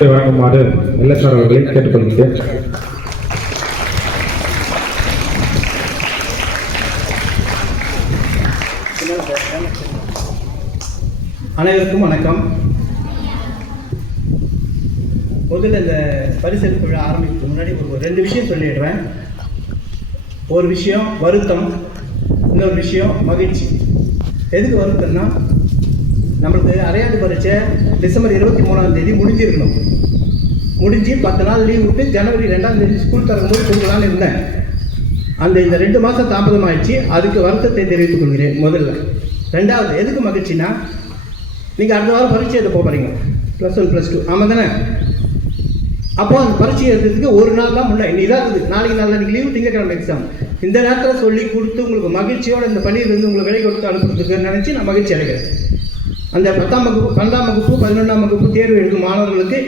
வழங்குமாறு எல்எஸ்ஆர் அவர்களை கேட்டுக்கொள்கிறேன். அனைவருக்கும் வணக்கம். முதல்ல இந்த பரிசளிப்பு விழா ஆரம்பிக்கிறதுக்கு முன்னாடி ஒரு 2 விஷயம் சொல்லிடுறேன். ஒரு விஷயம் வருத்தம், இன்னொரு விஷயம் மகிழ்ச்சி. எதுக்கு வருத்தம்னா, நம்மளுக்கு அரையாண்டு பரீட்சை டிசம்பர் 23ஆம் தேதி முடிஞ்சிருக்கணும். முடிஞ்சு 10 நாள் லீவ் விட்டு ஜனவரி 2ஆம் தேதி ஸ்கூல் திறக்கும்போது கொடுக்கலான்னு இருந்தேன். இந்த 2 மாதம் தாமதமாகிடுச்சு. அதுக்கு வருத்தத்தை தெரிவித்துக் கொள்கிறேன். முதல்ல. 2வது எதுக்கு மகிழ்ச்சினா, நீங்கள் அடுத்த வாரம் பரீட்சை எழுத போகிறீங்க, +1 +2. ஆமாம் தானே? அப்போ அந்த பரீட்சை எழுதுறதுக்கு ஒரு நாள் தான் முன்னாடி இன்னைக்கு தான் இருக்குது. நாளைக்கு லீவு, திங்கக்கிழமை எக்ஸாம். இந்த நேரத்தில் சொல்லி கொடுத்து உங்களுக்கு மகிழ்ச்சியோடு இந்த பள்ளியிலிருந்து உங்களுக்கு விலை கொடுத்து அனுப்புறதுக்கு நினச்சி நான் மகிழ்ச்சி அடைகிறேன். அந்த 10ஆம் வகுப்பு, 12ஆம் வகுப்பு, 11ஆம் வகுப்பு தேர்வு எழுதும் மாணவர்களுக்கு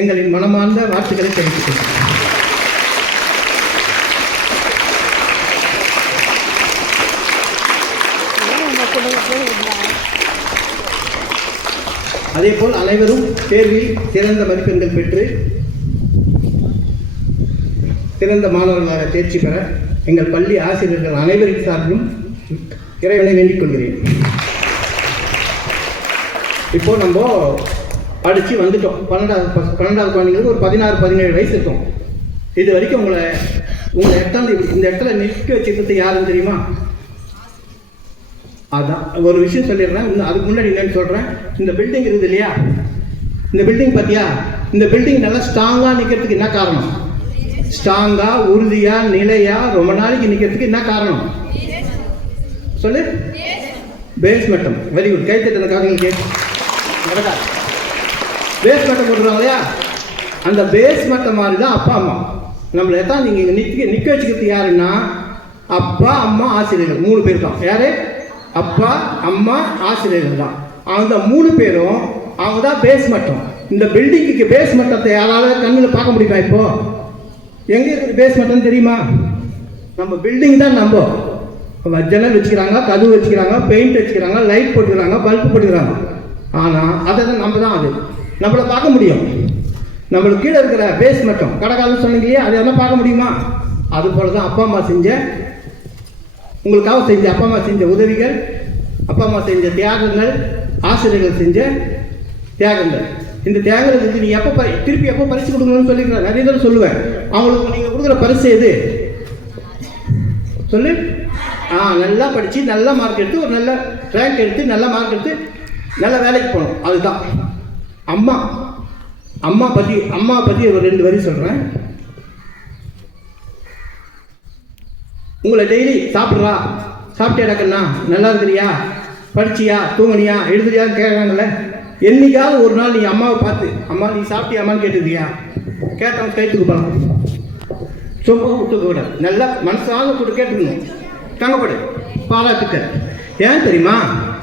எங்களின் மனமார்ந்த வாழ்த்துக்களை தெரிவித்துக் அதேபோல் அனைவரும் தேர்வில் சிறந்த மதிப்பெண்கள் பெற்று சிறந்த மாணவர்களாக தேர்ச்சி பெற எங்கள் பள்ளி ஆசிரியர்கள் அனைவரின் சார்பிலும் இறைவனை வேண்டிக் கொள்கிறேன். இப்போது நம்ம படித்து வந்துட்டோம். 12வது குழந்தைங்களுக்கு ஒரு 16-17 வயசு இருக்கும். இது வரைக்கும் உங்களை இந்த இடத்துல நிற்க வச்சுக்கிறது யாருன்னு தெரியுமா? அதான் ஒரு விஷயம் சொல்லிடுறேன். அதுக்கு முன்னாடி என்னன்னு சொல்கிறேன். இந்த பில்டிங் இருக்குது இல்லையா, இந்த பில்டிங் பார்த்தியா? இந்த பில்டிங் நல்லா ஸ்ட்ராங்காக நிற்கிறதுக்கு என்ன காரணம்? ஸ்ட்ராங்காக, உறுதியாக, நிலையாக ரொம்ப நாளைக்கு நிற்கிறதுக்கு என்ன காரணம் சொல்லு? Basement. Very good. கைத்தட்டன காரணங்களுக்கு பேஸ் மட்டம் போட்டுருவாங்க இல்லையா? அந்த பேஸ் மட்டம் மாதிரி தான் அப்பா அம்மா. நம்மளை தான் நீங்கள் நிற்க வச்சுக்கிறது யாருன்னா, அப்பா அம்மா ஆசிரியர்கள் 3 பேர் தான். யார்? அப்பா அம்மா ஆசிரியர்கள் தான். அந்த 3 பேரும் அவங்க தான் பேஸ் மட்டம். இந்த பில்டிங்குக்கு பேஸ் மட்டத்தை யாராவது கண்ணில் பார்க்க முடியுமா? இப்போ எங்கே இருக்குது பேஸ் மட்டம் தெரியுமா? நம்ம பில்டிங் தான். நம்ம ஜன்னல் வச்சுக்கிறாங்க, கதவு வச்சுக்கிறாங்க, பெயிண்ட் வச்சுக்கிறாங்க, லைட் போட்டுக்கிறாங்க, பல்பு போட்டுக்கிறாங்க. ஆனால் அதை தான் நம்ம தான் அது நம்மளை பார்க்க முடியும். நம்மளுக்கு கீழே இருக்கிற பேஸ் மட்டம் கடைக்காலம் சொன்னீங்க இல்லையா, அதை எல்லாம் பார்க்க முடியுமா? அதுபோல தான் அப்பா அம்மா உங்களுக்காக செஞ்ச அப்பா அம்மா செஞ்ச உதவிகள், அப்பா அம்மா செஞ்ச தியாகங்கள், ஆசிரியர்கள் செஞ்ச தியாகங்கள். இந்த தியாகங்களுக்கு நீ திருப்பி எப்போ பரிசு கொடுக்கணும்னு சொல்லிக்கிறேன். நிறைய பேர் சொல்லுவேன். அவங்களுக்கு நீங்கள் கொடுக்குற பரிசு எது சொல்லு? நல்லா படித்து நல்ல மார்க் எடுத்து ஒரு நல்ல ரேங்க் எடுத்து நல்ல மார்க் எடுத்து நல்ல வேலைக்கு போகணும். அதுதான் அம்மா பற்றி ஒரு 2 வரி சொல்கிறேன். உங்களை டெய்லி சாப்பிட்டியாடாக்கண்ணா, நல்லா இருக்கிறியா, படிச்சியா, தூங்கினியா, எழுதுறியான்னு கேட்குறாங்கல்ல. என்னைக்காவது ஒரு நாள் நீ அம்மாவை பார்த்து, அம்மா நீ சாப்பிட்டியாமான்னு கேட்டுக்கிறியா? கேட்டவங்க கைத்துக்கு போகலாம், சும்மா விட்டுக்க கூடாது. நல்லா மனசாக கூட கேட்டுக்கணும். தங்கப்படு பாராட்டுக்க. ஏன் தெரியுமா?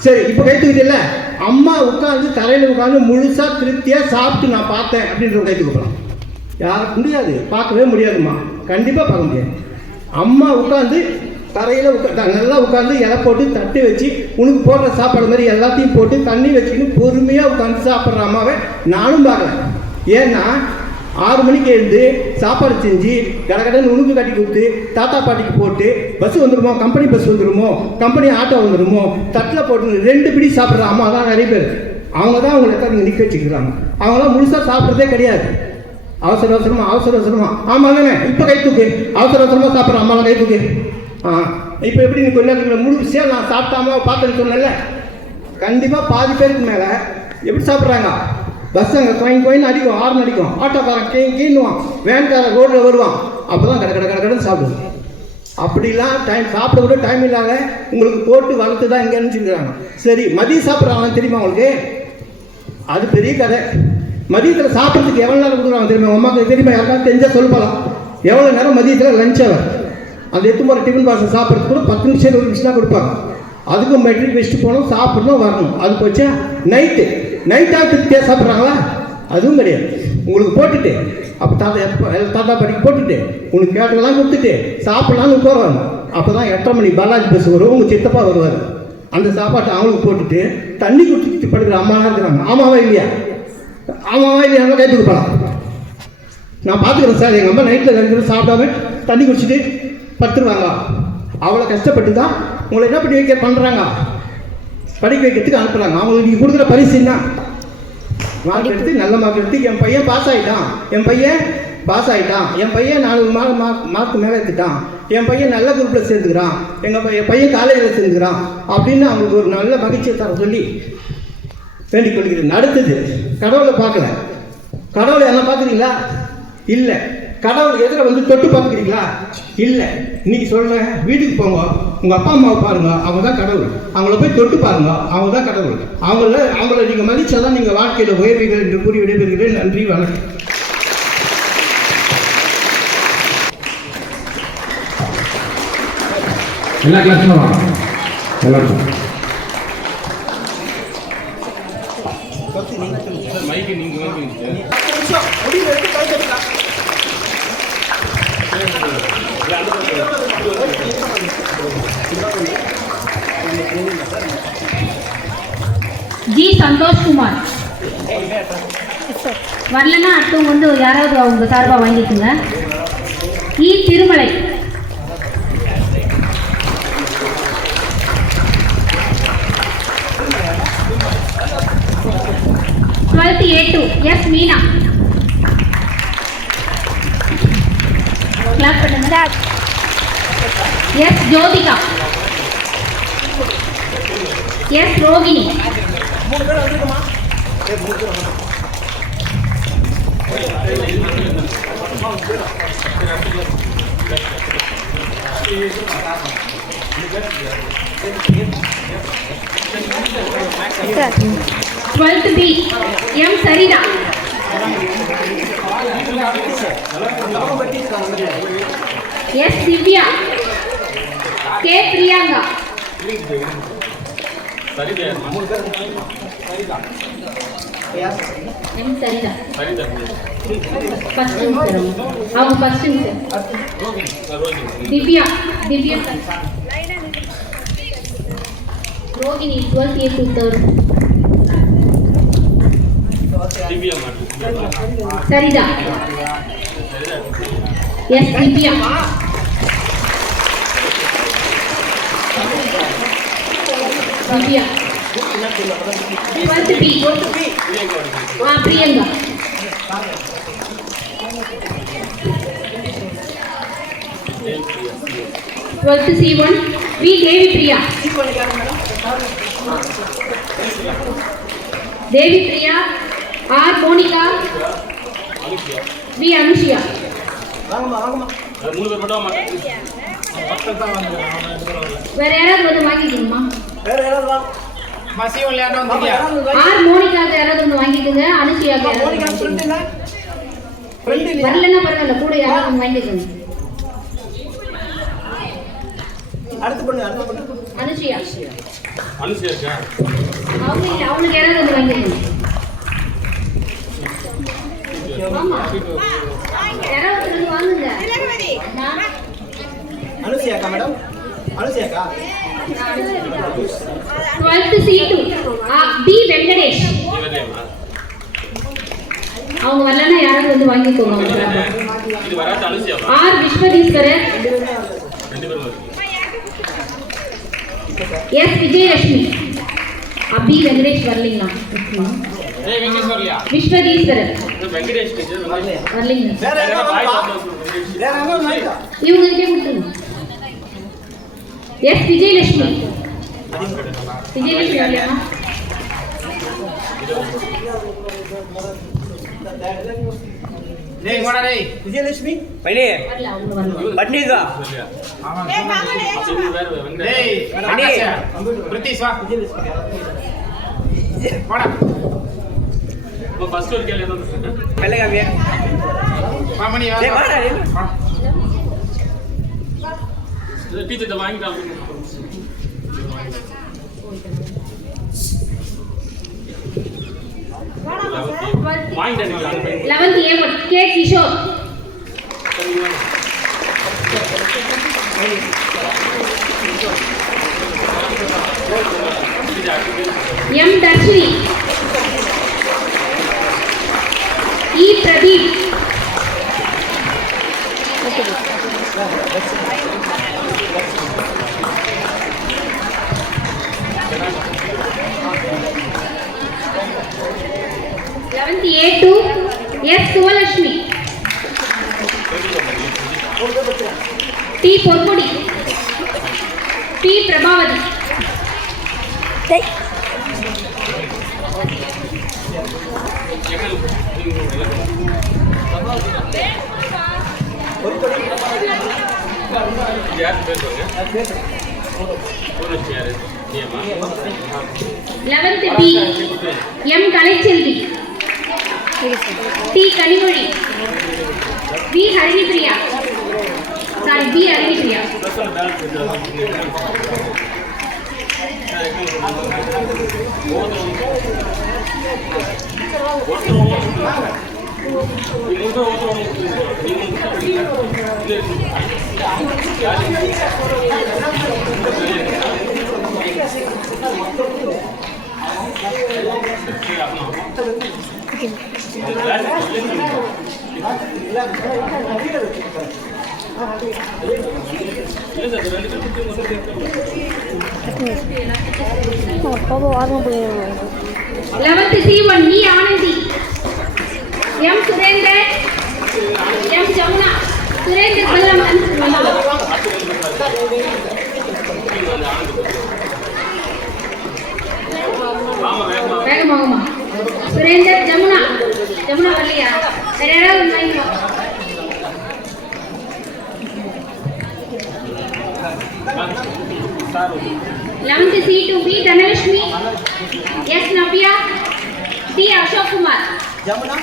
சரி, இப்போ கைத்துக்கிட்டு இல்லை, அம்மா உட்காந்து தரையில் உட்காந்து முழுசாக திருப்தியாக சாப்பிட்டு நான் பார்த்தேன் அப்படின்ற கைத்துக்கு போகலாம். யாருக்கு முடியாது, பார்க்கவே முடியாதும்மா, கண்டிப்பாக பார்க்க முடியாது. அம்மா உட்காந்து தரையில் நல்லா உட்காந்து இலை போட்டு தட்டு வச்சு உனக்கு போடுற சாப்பாடு மாதிரி எல்லாத்தையும் போட்டு தண்ணி வச்சுக்கின்னு பொறுமையாக உட்காந்து சாப்பிட்ற அம்மாவை நானும் பார்க்குறேன். ஏன்னா 6 மணிக்கு எழுந்து சாப்பாடு செஞ்சு கடகடன்னு உணுக்கு கட்டி கொடுத்து தாத்தா பாட்டிக்கு போட்டு பஸ் வந்துடுமோ, கம்பெனி பஸ் வந்துடுமோ, கம்பெனி ஆட்டோ வந்துடுமோ, தட்டில் போட்டு 2 பிடி சாப்பிட்ற அம்மா தான் நிறைய பேர். அவங்க தான் அவங்களை எல்லாம் நீங்கள் நிற்க வச்சுக்கிறாங்க. அவங்களாம் முழுசாக சாப்பிட்றதே கிடையாது. அவசர அவசரமா. ஆமாம் தானே? இப்போ கை தூக்கு. அவசரமாக சாப்பிட்ற அம்மாலாம் கை தூக்கு. இப்போ எப்படி நீ கொஞ்ச நேரத்தில் முழு நான் சாப்பிட்டாம பார்த்தேன்னு சொன்னல, கண்டிப்பாக பாதி பேருக்கு மேலே எப்படி சாப்பிட்றாங்க? பஸ் அங்கே கோயின் அடிக்கும், ஹார்ன் அடிக்கும், ஆட்டோக்காரன் கீணுவான், வேன்காரன் ரோட்டில் வருவான். அப்போ தான் கடை சாப்பிடுவோம். அப்படிலாம் சாப்பிட கூட டைம் இல்லாத உங்களுக்கு போட்டு வளர்த்து தான் இங்கே அனுப்பிச்சுக்கிறாங்க. சரி, மதியம் சாப்பிட்றாங்கன்னு தெரியுமா உங்களுக்கு? அது பெரிய கதை. மதியத்தில் சாப்பிட்றதுக்கு எவ்வளோ நேரம் கொடுக்குறாங்க தெரியுமா? அம்மாவுக்கு தெரியுமா? யாருக்காவது தெரிஞ்சால் சொல்லலாம். எவ்வளோ நேரம் மதியத்தில் லஞ்ச் அவர் அந்த எத்து போகிற டிஃபன் பாக்ஸ் சாப்பிட்றது கூட 10 நிமிஷம் 20 நிமிஷம் தான் கொடுப்பாங்க. அதுக்கும் மெட்ரிக் வச்சுட்டு போகணும், சாப்பிடணும், வரணும். அது போச்சா நைட்டாக திருப்தியாக சாப்பிட்றாங்களா? அதுவும் கிடையாது. உங்களுக்கு போட்டுட்டு அப்போ தாத்தா பாட்டிக்கு போட்டுட்டு உனக்கு கேட்டதெல்லாம் கொடுத்துட்டு சாப்பிட்லான்னு உட்காருவாங்க. அப்போ தான் 8:30 மணி பாலாஜி பஸ் வரும், உங்கள் சித்தப்பா வருவார். அந்த சாப்பாட்டை அவங்களுக்கு போட்டுட்டு தண்ணி குடிச்சிட்டு படுக்கிற அம்மாலாம் இருக்கிறாங்க. ஆமாவா இல்லையா? கேட்டுக்கு போகலாம். நான் பார்த்துக்கிறேன் சார், எங்கள் அம்மா நைட்டில் இருக்கிற சாப்பிடாம தண்ணி குடிச்சிட்டு படுத்துருவாங்க. அவ்வளோ கஷ்டப்பட்டு தான் உங்களை என்ன பண்ணி பண்ணுறாங்க, படிக்க வைக்கிறதுக்கு அனுப்புகிறாங்க. அவங்களுக்கு நீங்கள் கொடுக்குற பரிசு என்ன? மார்க் எடுத்து நல்ல மார்க் எடுத்து என் பையன் பாஸ் ஆகிட்டான், என் பையன் 4 மார்க் மேலே எடுத்துட்டான், என் பையன் நல்ல குரூப்பில் சேர்ந்துக்கிறான், என் பையன் காலேஜில் சேர்ந்துக்கிறான் அப்படின்னு அவங்களுக்கு ஒரு நல்ல மகிழ்ச்சியை தர சொல்லி வேண்டிக் கொள்கிறேன். அடுத்தது, கடவுளை பார்க்கல. கடவுளை என்ன பார்க்குறீங்களா? இல்லை. கடவுள் எதிர வந்து தொட்டு பார்க்குறீங்களா? இல்லை. இன்னைக்கு சொல்கிறேன், வீட்டுக்கு போங்க, உங்கள் அப்பா அம்மாவை பாருங்கள், அவங்க தான் கடவுள். அவங்கள போய் தொட்டு பாருங்க, அவங்க தான் கடவுள். அவங்கள நீங்கள் மதிச்சாதான் நீங்கள் வாழ்க்கையில் உயர்வீர்கள் என்று கூறி விடைபெறுகிறேன். நன்றி, வணக்கம். எல்லா கிளாஸும் வாங்க, எல்லாருக்கும். ஜி சந்தோஷ் குமார் வரலன்னா அடுத்தவங்க வந்து யாராவது அவங்க சார்பாக வாங்கிக்குங்க. E Thirumalai, A2 S Meena. Class பண்ணுங்க. எஸ் ஜோதிகா, எஸ் ரோகிணி, 3 பேர் வந்துருக்குமா? 12th B M Saritha, S Divya, K Priyanka, M Saritha first அவங்க first Divya Rohini 12th A2 3rd Saritha, S Divya, Divya 12th B Priyanka, 12th C1 V Devi Priya, Devi Priya, R Monika, V Anushiya. வேற யாராவது வந்து வாங்கிக்கணுமா? ஆர் மோனிகாக்கு யாராவது வந்து வாங்கிக்கோங்க. அனுஷியாக்கு வரலன்னா பரவாயில்ல, கூட யாராவது வந்து வாங்கிக்கோங்க. அனுஷியா அவனுக்கு யாராவது வந்து வாங்கிக்கோங்க. ஆமா யாராவது வந்து வாங்குங்க. அனுஷியாக்கா மேடம், அனுஷியாக்கா 12th C2 பி வெங்கடேஷ். அவங்க வரலன்னா யாராவது வந்து வாங்கிக்கோங்க. R Vishwatheeswarar, S Vijayalakshmi. P Venkatesh வரலீங்களா? விஸ்வதீஸ்வரர் வரலீங்க. இவங்க கிட்டே கொடுத்துருங்க. எஸ் விஜயலட்சுமி வரலையா? விஜயலட்சுமி வரல, அவங்க வரல. டீச்சர் வாங்கிட்டாங்க. 11th A K Kishore. M Darshini. E Pradeep. Eleventh A2 S Suvalashmi. T Porpudi. P Prabhavati. Eleventh B M Kalaiselvi. T Kanimoli. B Harinipriya. Sorry, B Harinipriya. Eleventh C1 E Anandi. M Surendra. M Jamuna. Surendra Ballaman. வேகமாகுமா Surender Jamuna வரலையா வேற யாராவது வாங்கிக்கோ 11th C2 B Dhanalakshmi S Navya D Ashok Kumar Jamuna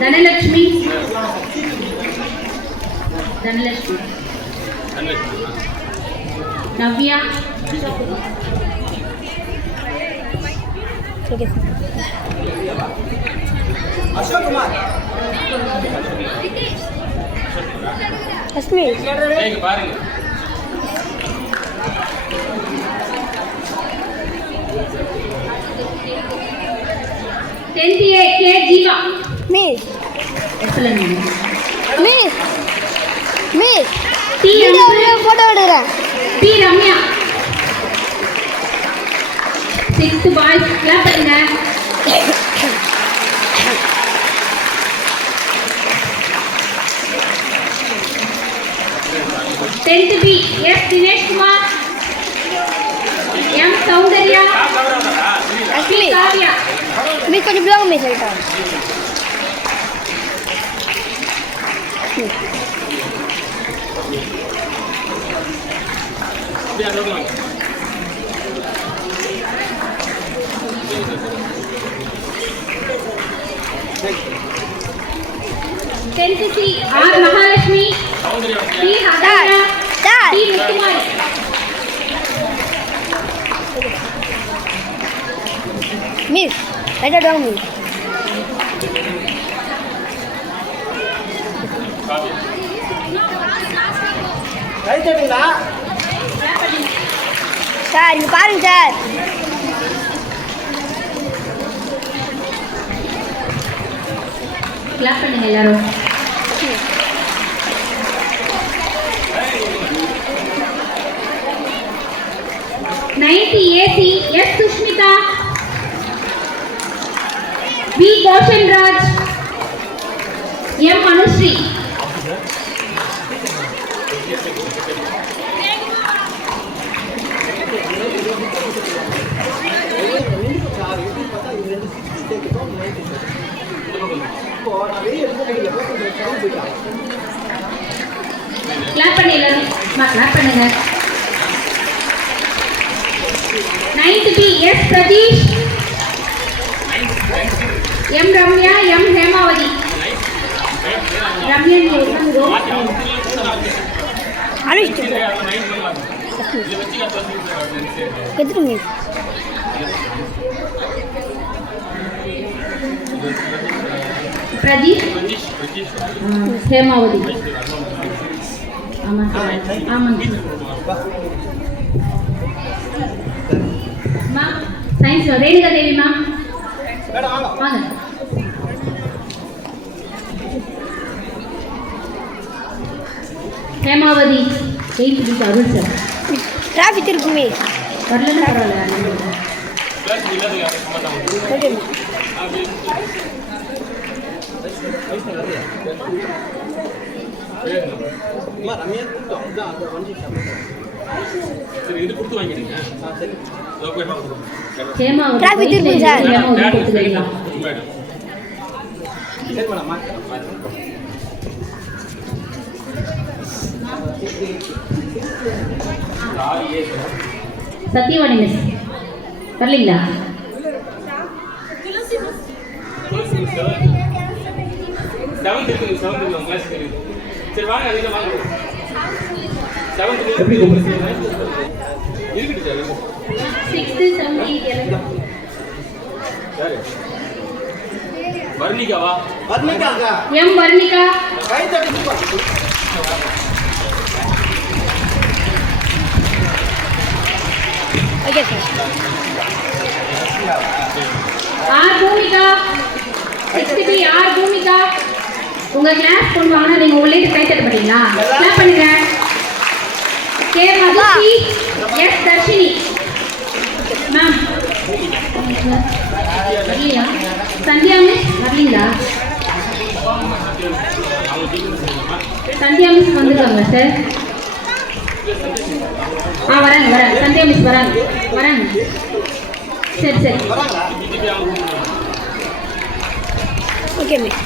Dhanalakshmi Navya Ashok Kumar Asmi பாருங்க 10th A K Jiva Miss excellent Miss T photo எடுறேன் P Ramya 6th boys clap பண்ணுங்க 10th B S Dinesh Kumar M Saundarya Asmi Kavya मी कुछ blog में चलता हूँ tenth C R Mahalakshmi T हादारा T मुक्तिमारी miss ऐसा डाउन मिस ரைட் எடுங்களா சார் இங்க பாருங்க சார் கிளாப் பண்ணுங்க எல்லாரும் ninth A C S Sushmitha V Goshan Raj M Anushree clap பண்ணி எல்லாரும் கிளாப் பண்ணுங்க ninth B S Pradeesh M Ramya M Hemavathi Ramya நீ உட்கார்ந்துக்கோ அனுஷ்டு பிரதீப் ஹேமாவதி ஆமாம் ஆமாங்க ma'am science Renuka Devi ma'am வாங்க Hemavathi 8th B Arul sir traffic இருக்குமே வரலன்னா பரவாயில்ல ஓகே ஹேமாவதி இருக்கு சார். கொடுத்துக்கலாம் சத்தியவாணி மிஸ் வரலீங்களா சரி வாங்க நீங்க வாங்க எப்படி கூப்பிடுறது? இருக்கட்டும் சார் 6th 7th 8th யாரு வர்ணிகாவா வர்ணிகாங்க எம் வர்ணிகா கை தட்டி okay sir R Bhoomika 6th B R Bhoomika உங்க கிளாஸ் கொண்டு வாங்க நீங்க உள்ளே கை தட்ட மாட்டீங்களா கிளாப் பண்ணுங்க K Madhushi S Dharshini ma'am வரலையா சந்தியா மிஸ் வரலீங்களா சந்தியா மிஸ் வந்துருவாங்க சார் வராங்க சந்தியா மிஸ் வராங்க சரி சரி okay miss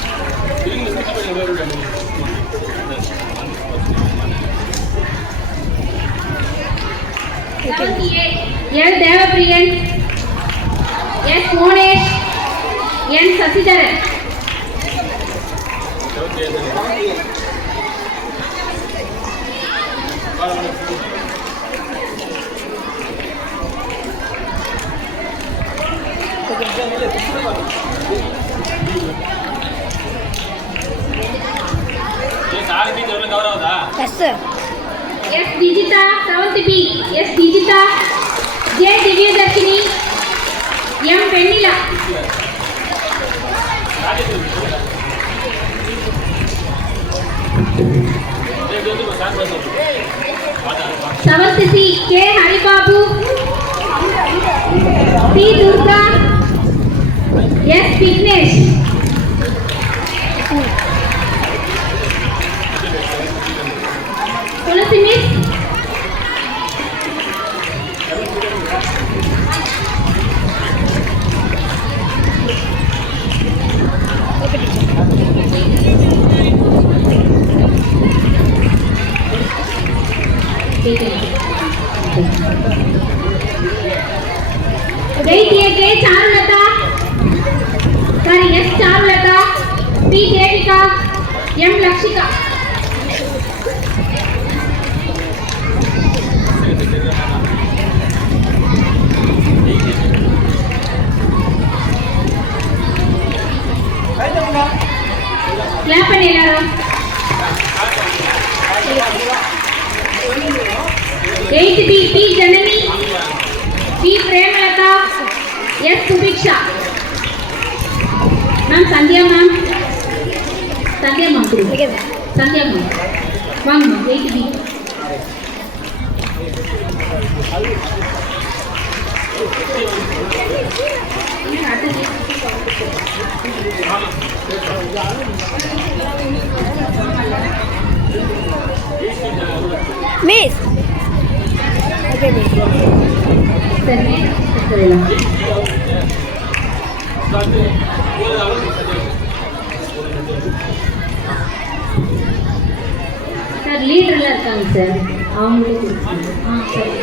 L Devapriyan S Monesh N Sasidharan கௌரவதா S sir S Dijitha 7th B S Dijitha J Divyadharshini M Pennila seventh C K Haribabu C Durga S Vignesh Thulasi miss K Charulatha sorry S Charulatha P Devika M Lakshika clap பண்ணி எல்லாரும் 8th B P जननी P Premalatha S Subhiksha ma'am Sandhya ma'am okay sir Sandhya ma'am वांग ma'am 8th B miss okay miss sir चलेगा sir leader இருக்காங்க sir அவங்களுக்கு சரி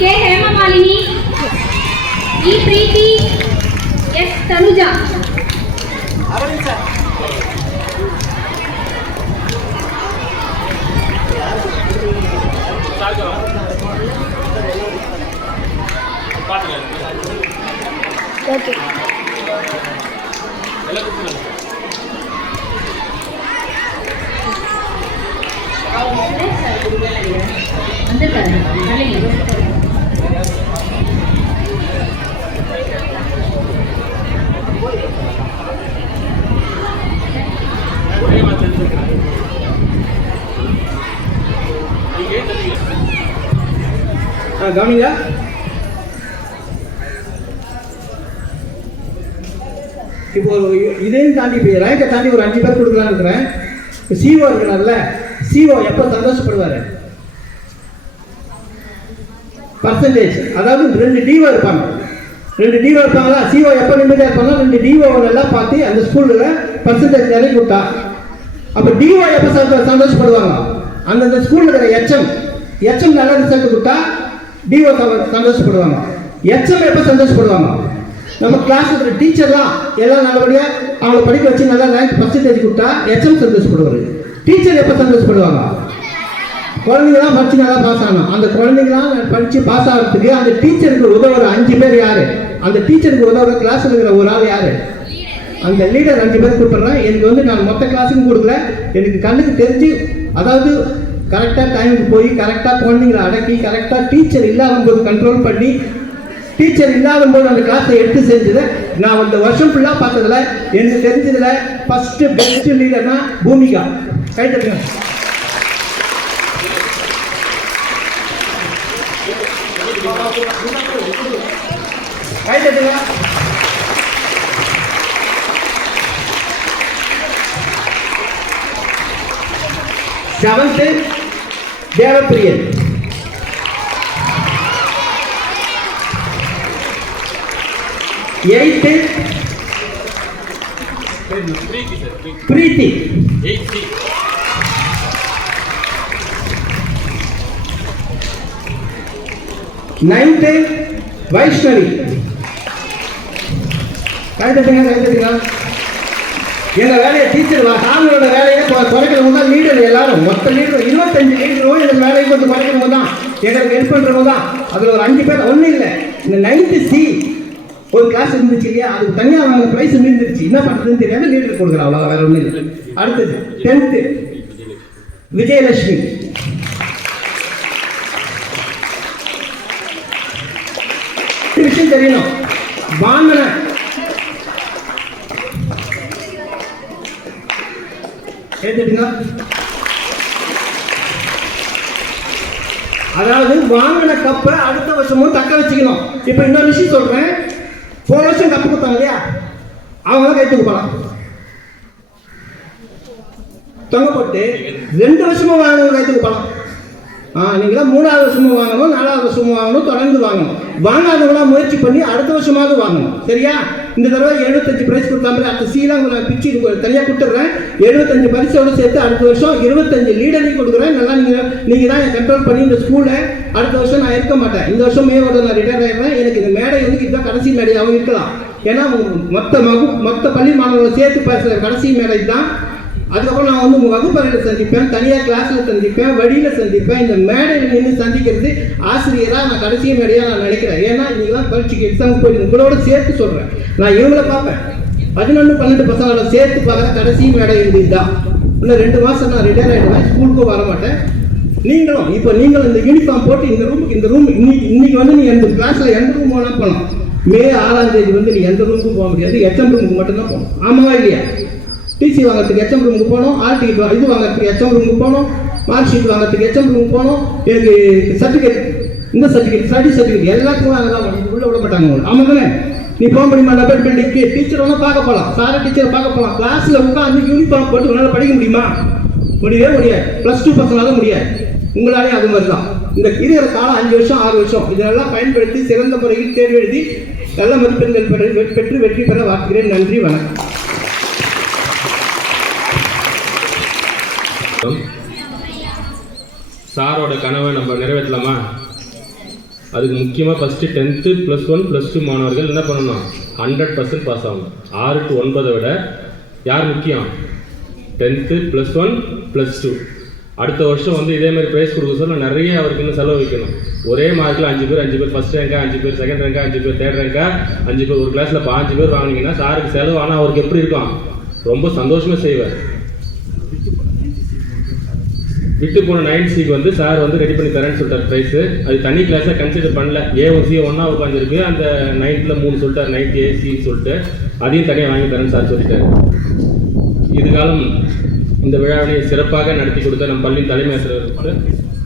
K Hema Malini E Preethi S Thanuja Aravind sir okay எல்லாம் கொடுத்துருங்க. வந்துருக்காரு நல்ல ஒரே மாதிரி எடுத்துக்கிறேன். நீங்க ஏன் தந்தீங்க? கவனிங்க. இப்போ இதையும் தாண்டி இப்போ ரேங்கை தாண்டி ஒரு 5 பேர் கொடுக்கலான்னு இருக்கிறேன். இப்போ சிஓ இருக்கிறார்ல, சிஓ எப்போ சந்தோஷப்படுவார்? பர்சன்டேஜ், அதாவது 2 டிஓ இருப்பாங்க. 2 டிஓ இருப்பாங்களா? சிஓ எப்போ நிம்மதியாக இருப்பாங்க? 2 டிஓ எல்லாம் பார்த்து அந்த ஸ்கூலில் பர்சன்டேஜ் நிறைய கொடுத்தா அப்போ டிஓ எப்போ சந்தோஷப்படுவாங்க? அந்தந்த ஸ்கூலில் இருக்கிற எச்எம் நல்ல ரிசல்ட் கொடுத்தா டிஓ சந்தோஷப்படுவாங்க. எச்எம் எப்போ சந்தோஷப்படுவாங்க? நம்ம கிளாஸ் இருக்கிற டீச்சர்லாம் எல்லாம் நல்லபடியாக அவங்கள படிக்க வச்சு நல்லா ரேங்க் பர்சன்டேஜ் கொடுத்தா எச்எம் சந்தோஷப்படுவார். டீச்சர் எப்போ சந்தோஷப்படுவாங்க? குழந்தைங்களாம் படித்து நல்லா பாஸ் ஆகணும். அந்த குழந்தைங்களாம் படித்து பாஸ் ஆகிறதுக்கு அந்த டீச்சருக்கு உதவுற 5 பேர் யார்? அந்த டீச்சருக்கு உதவுற கிளாஸில் இருக்கிற ஒரு ஆள் யார்? அந்த லீடர் 2 பேர் கூப்பிட்றேன். எனக்கு வந்து நான் மொத்த கிளாஸுக்கும் கொடுக்கல, எனக்கு கண்ணுக்கு தெரிஞ்சு, அதாவது கரெக்டாக டைமுக்கு போய் கரெக்டாக குழந்தைங்களை அடக்கி கரெக்டாக டீச்சர் இல்லாத போது கண்ட்ரோல் பண்ணி டீச்சர் இல்லாத போது அந்த கிளாஸை எடுத்து செஞ்சதை நான் அந்த வருஷம் ஃபுல்லாக பார்த்ததில் எனக்கு தெரிஞ்சதில் ஃபஸ்ட்டு பெஸ்ட் லீடர்னா பூமிகா. கை தட்டுங்க. கை தட்டுங்க. செவன்த்து தேவப்பிரியன். 8th பிரீத்தி. 8C. 9th வைஷ்ணவி. கை தட்டுங்க. எங்கள் வேலையை டீச்சர் சாமியோட வேலையை குறைக்கிறவங்க தான் லீடர். எல்லாரும் மொத்த லீடர் 25 லீடரும் எங்கள் வேலையை கொஞ்சம் குறைக்கிறவங்க தான், எங்களுக்கு ஹெல்ப் பண்ணுறவங்க தான். அதில் ஒரு 5 பேர் ஒன்றும் இல்லை. இந்த 9th C ஒரு கிளாஸ் இருந்துச்சு இல்லையா, அதுக்கு தனியாக அவங்க ப்ரைஸ் இருந்துருச்சு. என்ன பண்ணுறதுன்னு தெரியாமல் லீடர் கொடுக்குறேன், அவ்வளோ வேற ஒன்றும் இல்லை. அடுத்தது 10th விஜயலட்சுமி. விஷயம் தெரியணும், வாங்கன அதாவது வாங்கின கப்பை அடுத்த வருஷமும் தக்க வச்சுக்கணும். இப்போ இன்னொரு விஷயம் சொல்றேன், போன வருஷம் கப்பு கொடுத்தாங்க இல்லையா, அவங்க கை தூக்கலாம் தொங்க போட்டு 2 வருஷமும் வாங்கணும், கை தூக்கலாம். நீங்களாம் 3வது வருஷமும் வாங்கணும், 4வது வருஷமும் வாங்கணும், தொடர்ந்து வாங்கணும். வாங்காதவங்களாம் முயற்சி பண்ணி அடுத்த வருஷமாவது வாங்கணும். சரியா? இந்த தடவை 75 பிரைஸ் கொடுத்தா மாதிரி அடுத்த சீலாம் உங்களை பிச்சு தனியாக கொடுத்துட்றேன். 75 பரிசோடு சேர்த்து அடுத்த வருஷம் 25 லீடரையும் கொடுக்குறேன். நல்லா நீங்கள் தான் என் கண்ட்ரோல் பண்ணி இந்த ஸ்கூலில் அடுத்த வருஷம் நான் இருக்க மாட்டேன். இந்த வருஷம் மே வருடம் நான் ரிட்டையர் ஆகிடுறேன். எனக்கு இந்த மேடை வந்து இதுதான் கடைசி மேடையாகவும் இருக்கலாம். ஏன்னா மொத்த பள்ளி மாணவர்களை சேர்த்து பேசுகிற கடைசி மேடை தான். அதுக்கப்புறம் நான் வந்து வகுப்பறையில் சந்திப்பேன், தனியாக கிளாஸில் சந்திப்பேன், வழியில் சந்திப்பேன். இந்த மேடையில் நின்று சந்திக்கிறது ஆசிரியராக நான் கடைசி மேடையாக நான் நினைக்கிறேன். ஏன்னா நீங்களாம் பரீட்சைக்கு எக்ஸாமுக்கு போயிட்டு உங்களோட சேர்த்து சொல்கிறேன். நான் இவங்களை பார்ப்பேன், 11, 12 பசங்களோட சேர்த்து பார்க்குற கடைசி மேடை இதுதான். இன்னும் 2 மாதம் நான் ரிட்டையர் ஆகிடுவேன், ஸ்கூலுக்கும் வர மாட்டேன். நீங்களும் இப்போ இந்த யூனிஃபார்ம் போட்டு இந்த ரூம் இன்னைக்கு வந்து நீ எந்த கிளாஸில் எந்த ரூம் வேணால் போகலாம். மே 6ஆம் தேதி வந்து நீ எந்த ரூமுக்கும் போக முடியாது, HM ரூமுக்கு மட்டும்தான் போகணும். ஆமாவா இல்லையா? டிசி வாங்கிறதுக்கு HM ரூமுக்கு போகணும், ஆர்டி இது வாங்கிறதுக்கு HM ரூமுக்கு போகணும், மார்க் ஷீட் வாங்கிறதுக்கு HM ரூமுக்கு போகணும். எனக்கு சர்டிஃபிகேட், இந்த சர்டிஃபிகேட், ஸ்டடி சர்டிஃபிகேட் எல்லாத்துக்கும் அங்கே தான் உள்ளே விட மாட்டாங்க உங்களுக்கு. ஆமாம் தானே? நீ போக முடியுமா? டபுள் பில்டிங்க்கு டீச்சர் வேணால் பார்க்க போகலாம், சாரை டீச்சரை பார்க்க போகலாம். கிளாஸில் உட்காந்து யூனிஃபார்ம் போட்டு உங்களால் படிக்க முடியுமா? முடியவே முடியாது. +2 பசங்களால முடியாது. உங்களாலே அது மாதிரி தான். இந்த இருக்கிற காலம் 5 வருஷம் 6 வருஷம் இதெல்லாம் பயன்படுத்தி சிறந்த முறையில் தேர்வு எழுதி நல்ல மதிப்பெண்கள் பெற்று வெற்றி பெற வாழ்த்துகிறேன். நன்றி, வணக்கம். சாரோட கனவை நம்ம நிறைவேற்றலாமா? அதுக்கு முக்கியமாக ஃபஸ்ட்டு 10th +1 +2 மாணவர்கள் என்ன பண்ணணும்? 100% பாஸ் ஆகணும். 6 to 9 விட யார் முக்கியம்? 10th +1 +2. அடுத்த வருஷம் வந்து இதே மாதிரி ப்ரைஸ் கொடுக்க சொல்ல நிறைய அவருக்கு இன்னும் செலவு வைக்கணும். ஒரே மார்க்கில் 5 பேர் ஃபஸ்ட் ரேங்கா, 5 பேர் செகண்ட் ரேங்கா, 5 பேர் தேர்ட் ரேங்கா, 5 பேர் ஒரு கிளாஸில் 5 பேர் வாங்கினீங்கன்னா சாருக்கு செலவு. ஆனால் அவருக்கு எப்படி இருக்கும், ரொம்ப சந்தோஷமாக செய்வார். விட்டு போன 9Cக்கு வந்து சார் வந்து ரெடி பண்ணி தரேன்னு சொல்லிட்டார் ப்ரைஸு. அது தனி கிளாஸாக கன்சிடர் பண்ணல. A1C ஒன்றா உட்காந்துருக்கு. அந்த 9th 3 சொல்லிட்டார், 9th ACன்னு சொல்லிட்டு அதையும் தனியாக வாங்கி தரேன்னு சார் சொல்லிட்டார். இதுகாலம் இந்த விழாவினை சிறப்பாக நடத்தி கொடுத்த நம் பள்ளியின் தலைமை ஆசிரியர்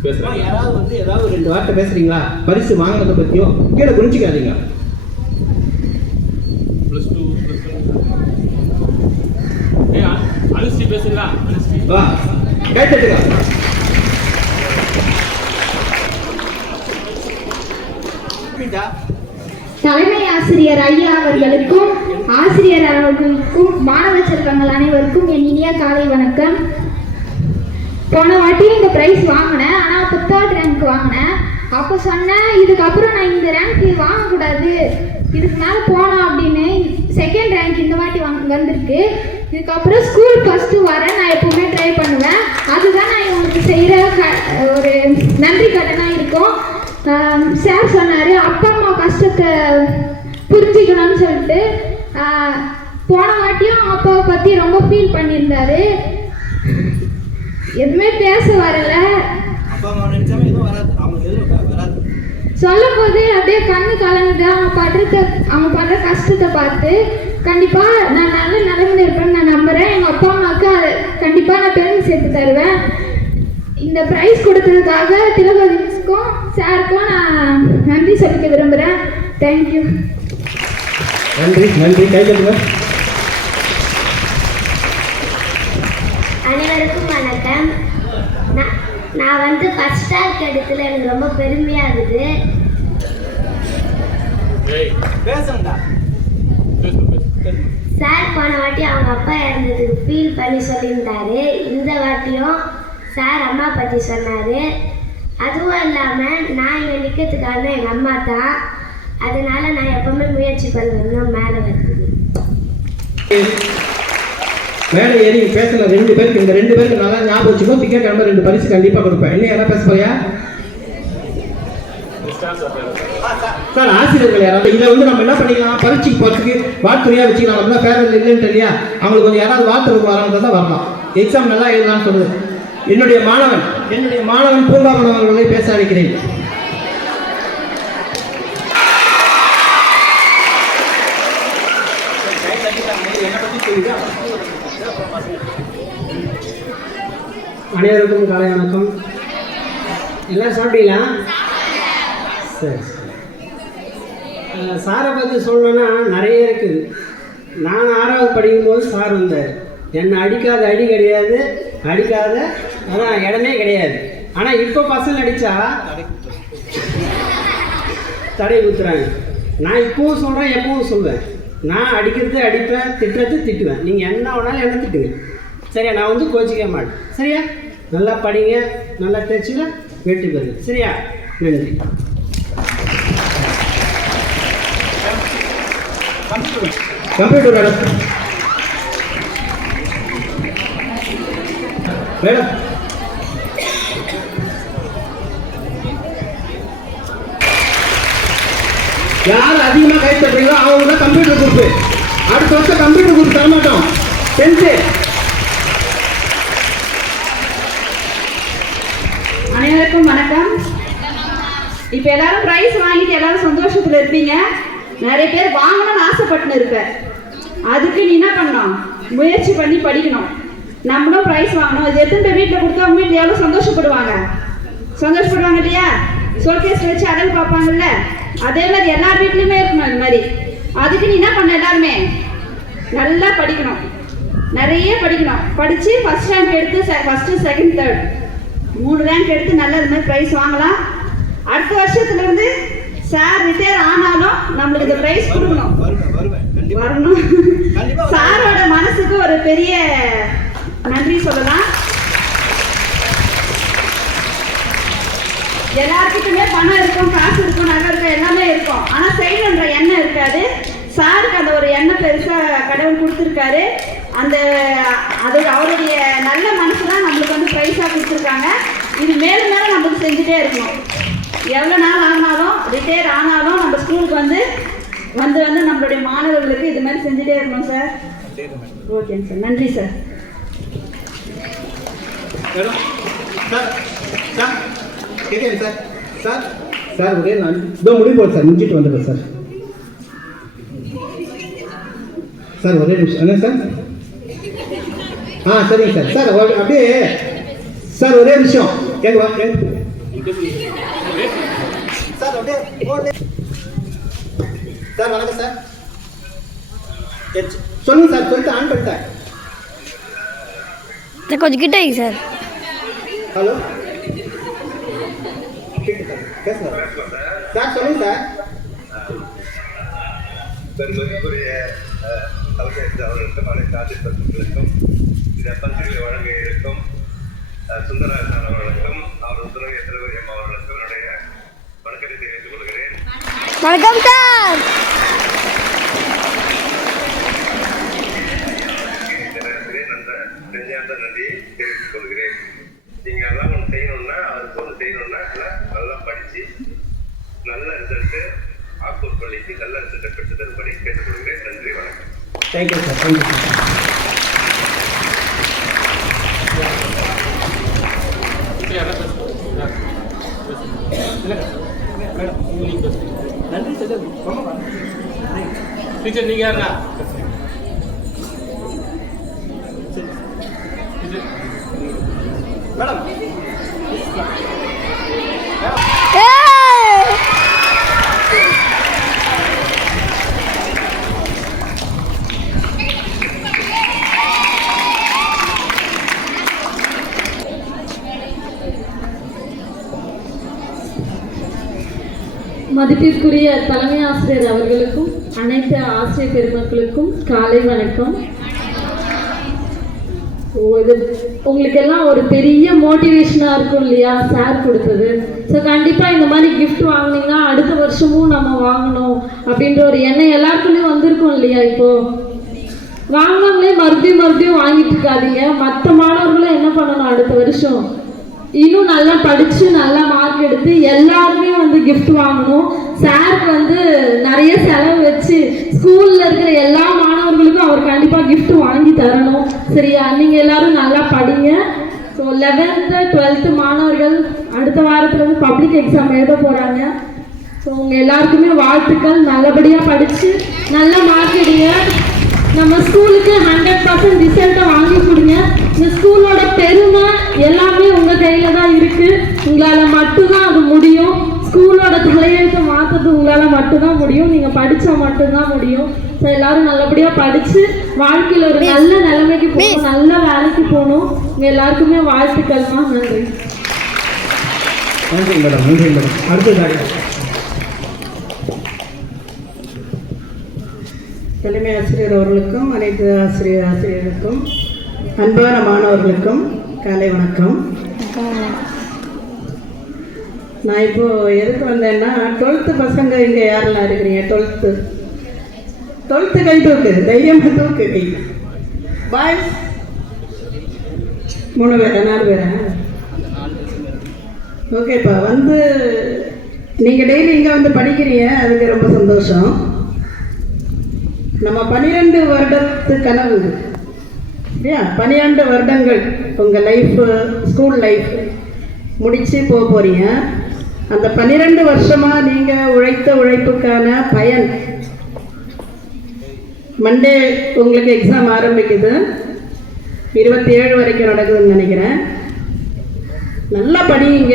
பேசுகிறேன். யாராவது வந்து ஏதாவது 2 வார்த்தை பேசுறீங்களா? பரிசு வாங்கினதை பற்றியும் கீழே குனிச்சிக்காதீங்க. +2 அனுஸ்ரீ பேசுங்களா? வா கை தட்டுங்க. தலைமை ஆசிரியர் ஐயா அவர்களுக்கும் ஆசிரியர் அவர்களுக்கும் மாணவ செல்வங்கள் அனைவருக்கும் என் இனிய காலை வணக்கம். போன வாட்டி இந்த ப்ரைஸ் வாங்கினேன், ஆனால் அப்போ 3rd ரேங்க் வாங்கினேன். அப்போ சொன்னேன் இதுக்கப்புறம் நான் இந்த ரேங்க் வாங்கக்கூடாது, இதுக்கு மேலே போனோம் அப்படின்னு. 2nd ரேங்க் இந்த வாட்டி வந்திருக்கு. இதுக்கப்புறம் ஸ்கூல் ஃபஸ்ட்டு வரேன், நான் எப்பவுமே ட்ரை பண்ணுவேன். அதுதான் நான் இவங்களுக்கு செய்கிற ஒரு நன்றி கடனாக இருக்கும். சார் சொன்னார் அப்பா அம்மா கஷ்டத்தை புரிஞ்சுக்கணும்னு சொல்லிட்டு. போன வாட்டியும் அப்பாவை பற்றி ரொம்ப ஃபீல் பண்ணியிருந்தாரு. எதுவுமே பேச வரல, சொல்லும் போது அப்படியே கண்ணு கலங்குது. அவங்க படுற கஷ்டத்தை பார்த்து கண்டிப்பாக நான் நல்ல நிலைமையில் இருப்பேன்னு நான் நம்புகிறேன். எங்கள் அப்பா அம்மாவுக்கு கண்டிப்பாக நான் பெருமை சேர்த்து தருவேன். இந்த ப்ரைஸ் கொடுத்ததுக்காக திலகவதிக்கும் சாருக்கும் நான் நன்றி சொல்லிக்க விரும்புகிறேன். தேங்க்யூ. நன்றி. கைதட்டுங்க. அனைவருக்கும் வணக்கம். நான் வந்து ஃபர்ஸ்ட் ரேங்க் எடுத்துல எனக்கு ரொம்ப பெருமையாக இருக்குது. சார் போன வாட்டி அவங்க அப்பா இறந்ததுக்கு ஃபீல் பண்ணி சொல்லியிருந்தாரு. இந்த வாட்டியும் சார் அம்மா பற்றி சொன்னார். அதுவும் இல்லாமல் நான் இங்கே நிற்கிறதுக்காக எங்கள் அம்மா தான். அதனால நான் எப்பவுமே முயற்சி பண்ணுவேன் மேலே வருது. மேலே ஏறி பேசுகிற 2 பேருக்கு, இந்த 2 பேருக்கு நல்லா ஞாபகம் வச்சுக்கோ. திங்கட்கிழமை 2 பரிசு கண்டிப்பாக கொடுப்பேன். என்ன யாராவது பேச போறியா? சார் ஆசிரியர்கள் யாராவது இதை வந்து நம்ம என்ன பண்ணிக்கலாம், பரீட்சைக்கு போகிறதுக்கு வாழ்த்துறையாக வச்சுக்கலாம். அப்படின்னா பேரல் இல்லைன்னு இல்லையா, அவங்களுக்கு கொஞ்சம் யாராவது வாழ்த்து வராங்க வரலாம், எக்ஸாம் நல்லா எழுதலாம்னு சொல்லுது. என்னுடைய மாணவன் பூங்காவனம் அவர்களை பேச அழைக்கிறேன். அனைவருக்கும் காலை வணக்கம். எல்லாம் சாப்பிட்டீங்களா? சரி. சாரை பற்றி சொல்லணுன்னா நிறைய இருக்குது. நான் 6வது படிக்கும்போது சார் வந்தார். என்னை அடிக்காத அடி கிடையாது, அடிக்காத அதான் இடமே கிடையாது. ஆனால் இப்போ பசங்க அடித்தா தடை ஊற்றுறாங்க. நான் இப்போவும் சொல்கிறேன், எப்பவும் சொல்வேன். நான் அடிக்கிறது அடிப்பேன், திட்டுறது திட்டுவேன். நீங்கள் என்ன வேணாலும் என்ன திட்டுங்க, சரியா? நான் வந்து கோச்சிக்க மாட்டேன், சரியா? நல்லா படிங்க, நல்லா தேய்ச்சிங்க, வெற்றி பெறுங்க, சரியா? நன்றி. Computer madam. மேடம் யார் அதிகமாக கை தட்டுறீங்களோ அவங்க தான் கம்ப்யூட்டர் குரூப்பு. அடுத்த வருஷம் கம்ப்யூட்டர் குரூப் தரமாட்டோம். 10th. அனைவருக்கும் வணக்கம். இப்போ எல்லாரும் ப்ரைஸ் வாங்கிட்டு எல்லாரும் சந்தோஷத்தில் இருப்பீங்க. நிறைய பேர் வாங்கணும்னு ஆசைப்பட்டுன்னு இருப்பேன். அதுக்கு நீ என்ன பண்ணணும், முயற்சி பண்ணி படிக்கணும். நம்மளும் ப்ரைஸ் வாங்கணும். இது எத்தனை வீட்டில் கொடுத்தா அவங்க வீட்டில் எவ்வளோ சந்தோஷப்படுவாங்க இல்லையா? ஷோகேஸில் வச்சு அடல் பார்ப்பாங்கல்ல, அதே மாதிரி எல்லா வீட்லையுமே இருக்கணும் இது மாதிரி. அதுக்கு நீ என்ன பண்ண, எல்லாருமே நல்லா படிக்கணும், நிறைய படிக்கணும். படித்து ஃபஸ்ட் ரேங்க் எடுத்து ஃபஸ்ட்டு செகண்ட் தேர்ட் 3 ரேங்க் எடுத்து நல்லா இது மாதிரி ப்ரைஸ் வாங்கலாம். அடுத்த வருஷத்துலேருந்து சார் ரிட்டையர் ஆனாலும் நம்மளுக்கு இந்த ப்ரைஸ் கொடுக்கணும், வரணும். சாரோட மனசுக்கு ஒரு பெரிய நன்றி சொல்லலாம். எல்லாருக்கிட்டுமே பணம் இருக்கும், காசு இருக்கும், நகை இருக்கும், எல்லாமே இருக்கும். ஆனால் செய்யணுன்ற எண்ணம் இருக்காது. சாருக்கு அந்த ஒரு எண்ணம் பெருசாக கடவுள் கொடுத்துருக்காரு. அந்த அவருடைய நல்ல மனசு தான் நம்மளுக்கு வந்து ப்ரைஸாக கொடுத்துருக்காங்க. இது மேலும் மேலும் நம்மளுக்கு செஞ்சுட்டே இருக்கணும். எவ்வளோ நாள் ஆனாலும் ரிட்டையர் ஆனாலும் நம்ம ஸ்கூலுக்கு வந்து நம்மளுடைய மாணவர்களுக்கு இது மாதிரி செஞ்சுட்டே இருக்கணும் சார். ஓகேங்க சார், நன்றி சார். கேட்குறேன் சார். சார் சார் ஒரே நான் இதோ முடிவு போடு சார், முடிச்சுட்டு வந்துடுறேன் சார். சார் ஒரே நிமிஷம். என்ன சார்? சரிங்க சார். சார் அப்படியே சார் ஒரே விஷயம் சார் அப்படியே சார். வணக்கம் சார். சொல்லுங்க சார். சொல்லிட்டு ஆன் பண்ணிட்டேன். கொஞ்சம் கிட்ட சார். ஹலோ சார் சொல்லுங்க சார். பெருமதிக்குரிய தலைமை அவர்களுக்கும் அனைத்து ஆசிரியர்களுக்கும் இந்த பத்திரிகை வழங்க இருக்கும் சுந்தரராஜன் அவர்களுக்கும் அவர் துணை திருவரியம் அவர்களுக்கும் என்னுடைய வணக்கத்தை தெரிவித்துக் கொள்கிறேன். வணக்கம் சார். இந்த நேரத்திலே நெஞ்சார்ந்த நன்றியை தெரிவித்துக் கொள்கிறேன். நீங்க எல்லாம் ஒன்று செய்யணும்னா அவருக்கு ஒன்று செய்யணும்னா நல்லா படிச்சு நல்ல ரிசல்ட்டு ஆக்கூர் பள்ளிக்கு நல்ல ரிசல்ட்டை பெற்று தரும்படி கேட்டுக்கொள்கிறேன். நன்றி, வணக்கம். Thank you sir. Thank you sir. Teacher நீங்க யாருண்ணா? மேடம் மதிப்பிற்குரிய தலைமை ஆசிரியர் அவர்களுக்கும் அனைத்து ஆசிரியர் பெருமக்களுக்கும் காலை வணக்கம். இது உங்களுக்கு எல்லாம் ஒரு பெரிய மோட்டிவேஷனாக இருக்கும் இல்லையா சார் கொடுத்தது. ஸோ கண்டிப்பாக இந்த மாதிரி கிஃப்ட் வாங்கினீங்கன்னா அடுத்த வருஷமும் நம்ம வாங்கணும் அப்படின்ற ஒரு எண்ணம் எல்லாருக்குள்ளேயும் வந்திருக்கும் இல்லையா. இப்போது வாங்கினவங்களே மறுபடியும் வாங்கிட்டு இருக்காதீங்க. மற்ற மாணவர்களும் என்ன பண்ணணும், அடுத்த வருஷம் இன்னும் நல்லா படித்து நல்லா மார்க் எடுத்து எல்லாருமே வந்து கிஃப்ட் வாங்கணும். சாருக்கு வந்து நிறைய செலவு வச்சு ஸ்கூலில் இருக்கிற எல்லா மாணவர்களுக்கும் அவர் கண்டிப்பாக கிஃப்ட் வாங்கி தரணும். சரியா? நீங்கள் எல்லாரும் நல்லா படிங்க. ஸோ 11th 12th மாணவர்கள் அடுத்த வாரத்தில் வந்து பப்ளிக் எக்ஸாம் எழுத போகிறாங்க. ஸோ உங்கள் எல்லாருக்குமே வாழ்த்துக்கள். நல்லபடியாக படித்து நல்ல மார்க் எடுங்க. நம்ம ஸ்கூலுக்கு 100% ரிசல்ட்டை வாங்கி கொடுங்க. இந்த ஸ்கூலோட பெருமை எல்லாமே உங்கள் கையில் தான் இருக்குது. உங்களால் மட்டும்தான் அது முடியும். ஸ்கூலோட தலையெழுத்தை மாற்றுறது உங்களால் மட்டும்தான் முடியும். நீங்கள் படித்தா மட்டும்தான் முடியும். ஸோ எல்லோரும் நல்லபடியாக படித்து வாழ்க்கையில் ஒரு நல்ல நிலைமைக்கு போகணும், நல்ல வேலைக்கு போகணும். உங்கள் எல்லாருக்குமே வாழ்த்துக்கள்மா. நன்றி. நன்றி மேடம். நன்றி மேடம். அடுத்ததாக தலைமை ஆசிரியர் அவர்களுக்கும் அனைத்து ஆசிரியர்களுக்கும் அன்பான மாணவர்களுக்கும் காலை வணக்கம். நான் இப்போது எதுக்கு வந்தேன்னா 12th பசங்க இங்கே யாரெல்லாம் இருக்கிறீங்க? 12th கை தூக்கு, தைரியமாக தூக்கு கை. பாய் 3 பேரா 4 பேரா? ஓகேப்பா. வந்து நீங்கள் டெய்லி இங்கே வந்து படிக்கிறீங்க, அதுக்கு ரொம்ப சந்தோஷம். நம்ம 12 வருடத்து கனவு இல்லையா? 12 வருடங்கள் உங்கள் லைஃப், ஸ்கூல் லைஃப் முடித்து போக போகிறீங்க. அந்த 12 வருஷமாக நீங்கள் உழைத்த உழைப்புக்கான பயன் மண்டே உங்களுக்கு எக்ஸாம் ஆரம்பிக்குது. 27 வரைக்கும் நடக்குதுன்னு நினைக்கிறேன். நல்லா படிங்க.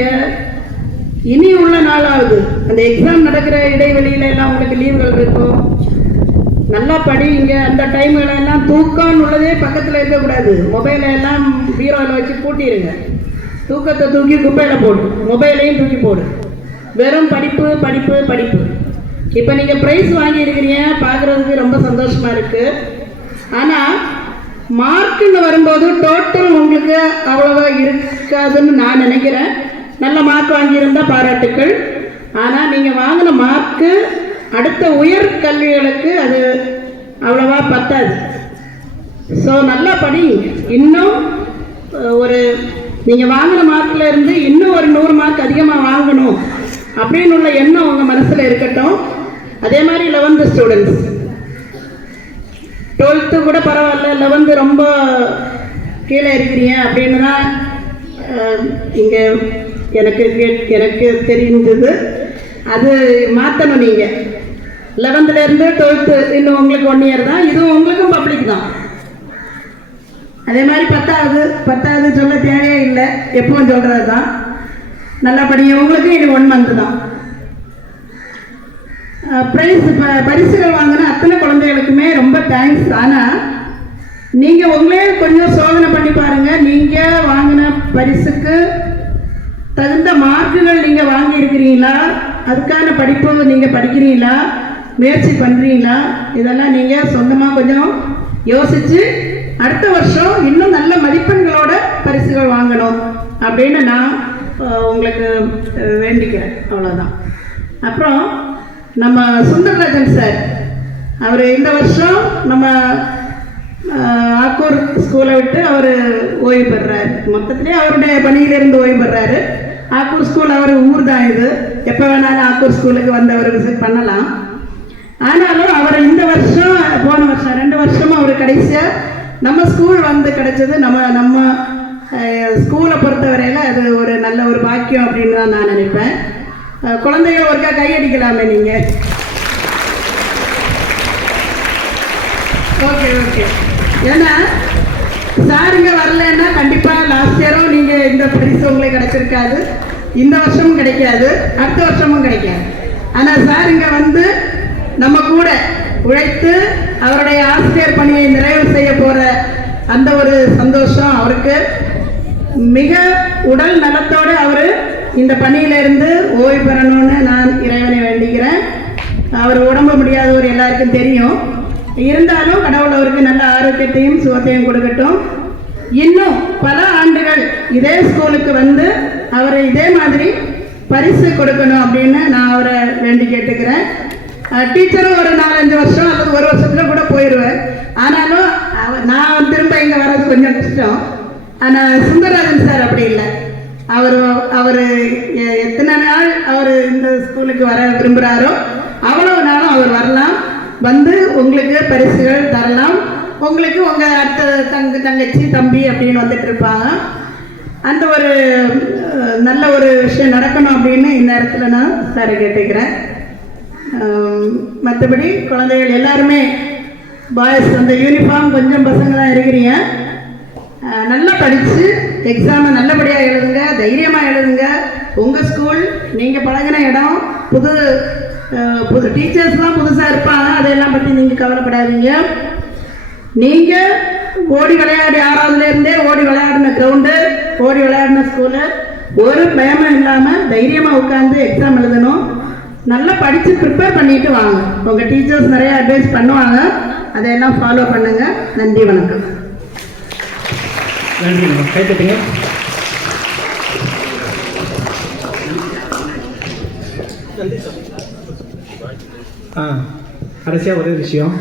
இனி உள்ள நாளாகுது. அந்த எக்ஸாம் நடக்கிற இடைவெளியில எல்லாம் உங்களுக்கு லீவுகள் இருக்கும். நல்லா படிங்க. அந்த டைம்களெல்லாம் தூக்கம்னு உள்ளதே பக்கத்தில் இருக்கக்கூடாது. மொபைலை எல்லாம் பீரோவில் வச்சு பூட்டிடுங்க. தூக்கத்தை தூக்கி குப்பையில் போடு, மொபைலையும் தூக்கி போடு. வெறும் படிப்பு படிப்பு படிப்பு. இப்போ நீங்கள் ப்ரைஸ் வாங்கியிருக்கிறீங்க, பார்க்குறதுக்கு ரொம்ப சந்தோஷமாக இருக்குது. ஆனால் மார்க்குன்னு வரும்போது டோட்டல் உங்களுக்கு அவ்வளோவா இருக்காதுன்னு நான் நினைக்கிறேன். நல்ல மார்க் வாங்கியிருந்தால் பாராட்டுக்கள். ஆனால் நீங்கள் வாங்கின மார்க்கு அடுத்த உயர் கல்விகளுக்கு அது அவ்வளவா பத்தாது. ஸோ நல்லா படி. இன்னும் ஒரு நீங்கள் வாங்கின மார்க்கில் இருந்து இன்னும் ஒரு 100 மார்க் அதிகமாக வாங்கணும் அப்படின்னு உள்ள எண்ணம் உங்கள் மனசில் இருக்கட்டும். அதே மாதிரி 11th ஸ்டூடெண்ட்ஸ், 12th கூட பரவாயில்ல, 11th ரொம்ப கீழே இருக்கிறீங்க அப்படின்னு தான் இங்கே எனக்கு தெரிஞ்சது. அது மாற்றணும். நீங்கள் 11th 12th இன்னும் உங்களுக்கு 1 இயர் தான். இதுவும் உங்களுக்கும் பப்ளிக் தான். அதே மாதிரி 10th சொல்ல தேவையே இல்லை, எப்பவும் சொல்கிறது தான். நல்லா படிங்க. உங்களுக்கு இது 1 month தான். பரிசுகள் வாங்கின அத்தனை குழந்தைகளுக்குமே ரொம்ப தேங்க்ஸ். ஆனால் நீங்கள் உங்களே கொஞ்சம் சோதனை பண்ணி பாருங்கள். நீங்கள் வாங்கின பரிசுக்கு தகுந்த மார்க்குகள் நீங்கள் வாங்கியிருக்கிறீங்களா, அதுக்கான படிப்பு நீங்கள் படிக்கிறீங்களா, முயற்சி பண்ணுறீங்களா, இதெல்லாம் நீங்கள் சொந்தமாக கொஞ்சம் யோசித்து அடுத்த வருஷம் இன்னும் நல்ல மதிப்பெண்களோட பரிசுகள் வாங்கணும் அப்படின்னு நான் உங்களுக்கு வேண்டிக்கிறேன். அவ்வளோதான். அப்புறம் நம்ம சுந்தரராஜன் சார், அவர் இந்த வருஷம் நம்ம ஆக்கூர் ஸ்கூலை விட்டு அவர் ஓய்வு பெறாரு. மொத்தத்திலே அவருடைய பணியிலிருந்து ஓய்வு பெறாரு. ஆக்கூர் ஸ்கூல் அவர் ஊர் தான். இது எப்போ வேணாலும் ஆக்கூர் ஸ்கூலுக்கு வந்து அவர் விசிட் பண்ணலாம். ஆனாலும் அவர் இந்த வருஷம், போன வருஷம் 2 வருஷமும் அவர் கடைசியாக நம்ம ஸ்கூல் வந்து கிடைச்சது. நம்ம ஸ்கூலை பொறுத்தவரையில் அது ஒரு நல்ல ஒரு பாக்கியம் அப்படின்னு தான் நான் நினைப்பேன். குழந்தைகள் ஒருக்கா கையடிக்கலாமே நீங்கள். ஓகே. ஏன்னா சாருங்க வரலன்னா கண்டிப்பாக லாஸ்ட் இயரும் நீங்கள் இந்த பரிசு உங்களுக்கு கிடைச்சிருக்காது, இந்த வருஷமும் கிடைக்காது, அடுத்த வருஷமும் கிடைக்காது. ஆனால் சாருங்க வந்து நம்ம கூட உழைத்து அவருடைய ஆசிரியர் பணியை நிறைவு செய்ய போகிற அந்த ஒரு சந்தோஷம் அவருக்கு. மிக உடல் நலத்தோடு அவர் இந்த பணியிலிருந்து ஓய்வு பெறணும்னு நான் இறைவனை வேண்டிக்கிறேன். அவர் உடம்பு முடியாதவர் எல்லாருக்கும் தெரியும். இருந்தாலும் கடவுள் அவருக்கு நல்ல ஆரோக்கியத்தையும் சுகத்தையும் கொடுக்கட்டும். இன்னும் பல ஆண்டுகள் இதே ஸ்கூலுக்கு வந்து அவரை இதே மாதிரி பரிசு கொடுக்கணும் அப்படின்னு நான் அவரை வேண்டி கேட்டுக்கிறேன். டீச்சரும் ஒரு 4-5 வருஷம் அல்லது 1 வருஷத்துல கூட போயிடுவேன். ஆனாலும் நான் திரும்ப இங்கே வர்றது கொஞ்சம் கஷ்டம். ஆனால் சுந்தரராஜன் சார் அப்படி இல்லை. அவர் எத்தனை நாள் அவர் இந்த ஸ்கூலுக்கு வர விரும்புகிறாரோ அவ்வளவு நாளும் அவர் வரலாம், வந்து உங்களுக்கு பரிசுகள் தரலாம். உங்களுக்கு உங்கள் அடுத்த தங்கச்சி தம்பி அப்படின்னு வந்துட்டு இருப்பாங்க. அந்த ஒரு நல்ல ஒரு விஷயம் நடக்கணும் அப்படின்னு இந்த இடத்துல நான் சாரை கேட்டுக்கிறேன். மற்றபடி குழந்தைகள் எல்லாருமே பாய்ஸ் அந்த யூனிஃபார்ம் கொஞ்சம் பசங்க தான் இருக்கிறீங்க. நல்லா படித்து எக்ஸாமை நல்லபடியாக எழுதுங்க, தைரியமாக எழுதுங்க. உங்கள் ஸ்கூல், நீங்கள் பழகின இடம், புது டீச்சர்ஸ்லாம் புதுசாக இருப்பாங்க, அதையெல்லாம் பற்றி நீங்கள் கவலைப்படாதீங்க. நீங்கள் ஓடி விளையாடி 6வதுலேருந்தே ஓடி விளையாடின கிரவுண்டு, ஓடி விளையாடின ஸ்கூலு, ஒரு பயமும் இல்லாமல் தைரியமாக உட்காந்து எக்ஸாம் எழுதணும். நல்லா படித்து ப்ரிப்பேர் பண்ணிட்டு வாங்க. உங்கள் டீச்சர்ஸ் நிறைய அட்வைஸ் பண்ணுவாங்க, அதையெல்லாம் ஃபாலோ பண்ணுங்கள். நன்றி, வணக்கம். நன்றி. கைத்தட்டுங்க. கடைசியாக ஒரே விஷயம்,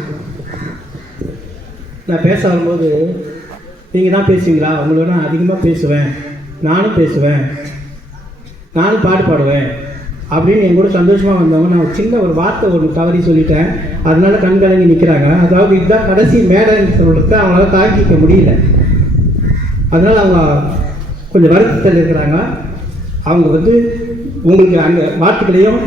நான் பேச வரும்போது நீங்கள் தான் பேசுவீங்களா, உங்களோட நான் அதிகமாக பேசுவேன், நானும் பேசுவேன், நானும் பாட்டு பாடுவேன் அப்படின்னு என் கூட சந்தோஷமாக வந்தவங்க நான் சின்ன ஒரு வார்த்தை ஒன்று தவறி சொல்லிட்டேன். அதனால கண்கலங்கி நிற்கிறாங்க. அதாவது இதுதான் கடைசி மேடைன்னு சொல்கிறத அவங்களால தாங்கிக்க முடியல. அதனால் அவங்க கொஞ்சம் வருத்தத்தில் இருக்கிறாங்க. அவங்க வந்து உங்களுக்கு அந்த வாழ்த்துக்களையும்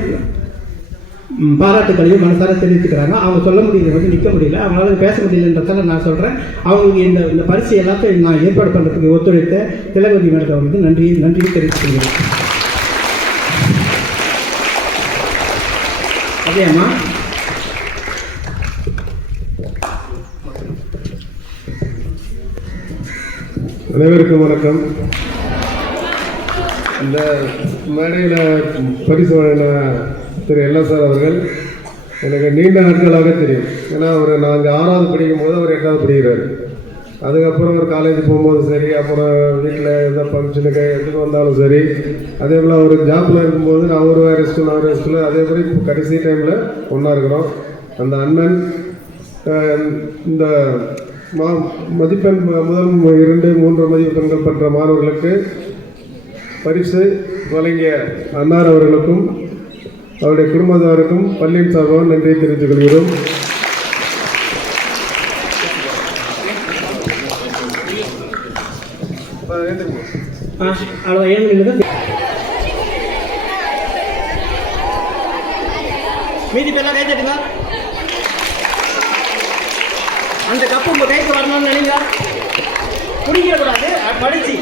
பாராட்டுக்களையும் மனசார தெரிவித்துக்கிறாங்க. அவங்க சொல்ல முடியல, வந்து நிற்க முடியல, அவங்களால பேச முடியலன்றதால நான் சொல்கிறேன். அவங்களுக்கு இந்த பரிசு எல்லாத்தையும் நான் ஏற்பாடு பண்ணுறதுக்கு ஒத்துழைத்த திலகவதி மேடம் அவர்களுக்கு நன்றி தெரிவித்துக்கிறேன். அதேம்மா அனைவருக்கும் வணக்கம். இந்த மேடையில் பரிசு வழங்கின திரு எல்ல சார் அவர்கள் எனக்கு நீண்ட நாட்களாக தெரியும். ஏன்னா நாங்கள் 6வது படிக்கும் போது அவர் 8வது படிக்கிறார். அதுக்கப்புறம் ஒரு காலேஜ் போகும்போது சரி, அப்புறம் வீட்டில் எந்த ஃபங்க்ஷனுக்கு எதுக்கு வந்தாலும் சரி, அதே போல் அவர் ஜாப்பில் இருக்கும்போது நான் ஒரு வேறு ஸ்கூல் நான் வேறு ஸ்கூலு, அதே மாதிரி கடைசி டைமில் ஒன்றா இருக்கிறோம். அந்த அண்ணன் இந்த மதிப்பெண் முதல் 2, 3 மதிப்பெண்கள் பெற்ற மாணவர்களுக்கு பரிசு வழங்கிய அன்னார் அவர்களுக்கும் அவருடைய குடும்பத்தாருக்கும் பள்ளியின் சார்பாக நன்றியை தெரிவித்துக் கொள்கிறோம். அவ்வளோ 7 நிமிடம் மீதி பேர்லாம் கைத்தட்டுங்க. அந்த கப்பு உங்கள் கைக்கு வரணும்னு நினைங்க, குடிக்கக்கூடாது, படிச்சு